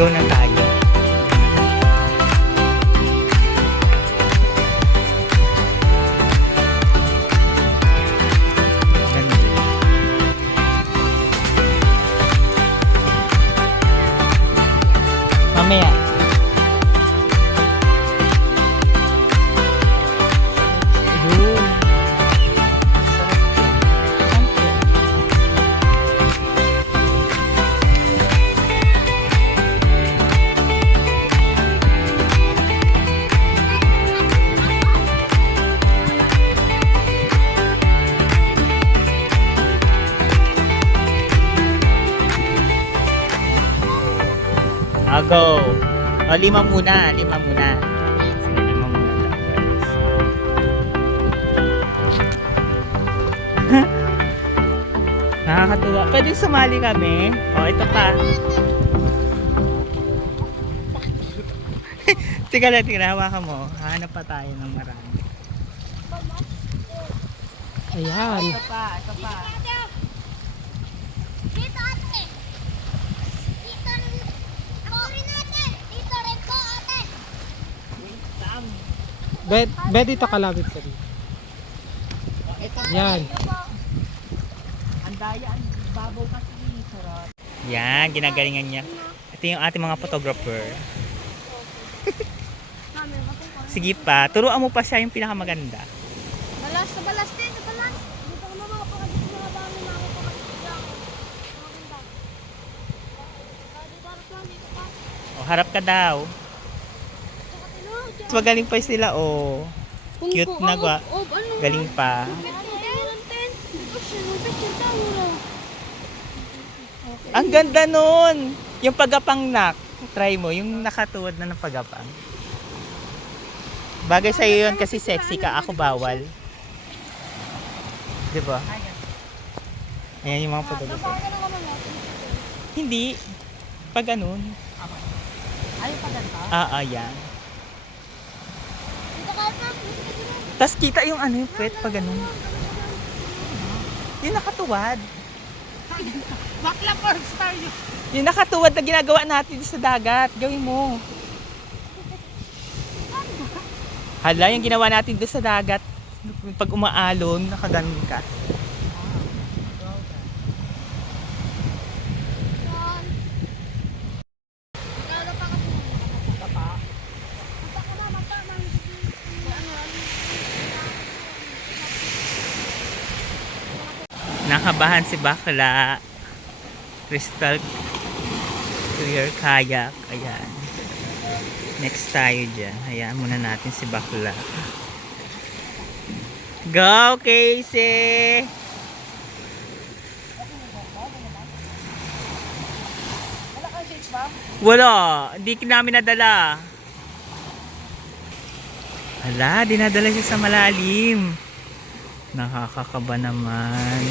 Go na tayo. Ganda. Mamaya. Yun. I'll go. O, lima muna. Lima muna. Sige, lima muna daw, guys. Nakakatuwa. Pwede sumali kami. O, ito pa. Tika lang, hawakan mo. Hahanap pa tayo ng marami. Ayan. Ito pa, ito pa. Dito ate. Dito rin. Ako rin ate. Dito rin po ate. Wait lang. Bet dito kalapit ka dito. O, ito pa. Yan. Ang daya, ang babaw kasi. Sarap. Yan, ginagalingan niya. Ito yung ating mga photographer. Mami, kapag ko. Sige pa, turuan mo pa siya yung pinakamaganda. Balas sa balas din, sa balas. Dito ka mama kapag mga dami mga kapag lang. Maganda. Dito harap lang dito pa. O, harap ka daw. Tsaka tino. Mas magaling pa sila, o. Cute na gwa. Galing pa. Ang ganda nun! Yung pagapang nak. Try mo, yung nakatuwad na ng pagapang. Bagay sa'yo yun kasi sexy ka. Ako bawal. Diba? Ayan yung mga photographer. Hindi. Pag ganun. Ayaw pa ganito? Yan. Dito ka pa. Tapos kita yung ano yung pwet pag ganun. Yung nakatuwad. Bakla porn star yun. Yung nakatuwad na ginagawa natin sa dagat. Gawin mo. Hala, yung ginawa natin doon sa dagat. Pag umaalon, nakaganon ka. Lalo pa kasi. Basta ko mama pa. Nakabahan si Bakla. Crystal clear kayak. Ayan. Next tayo dyan. Hayaan muna natin si Bakla. Go, Casey! Wala. Hindi namin nadala. Hala, dinadala siya sa malalim. Nakakakaba naman.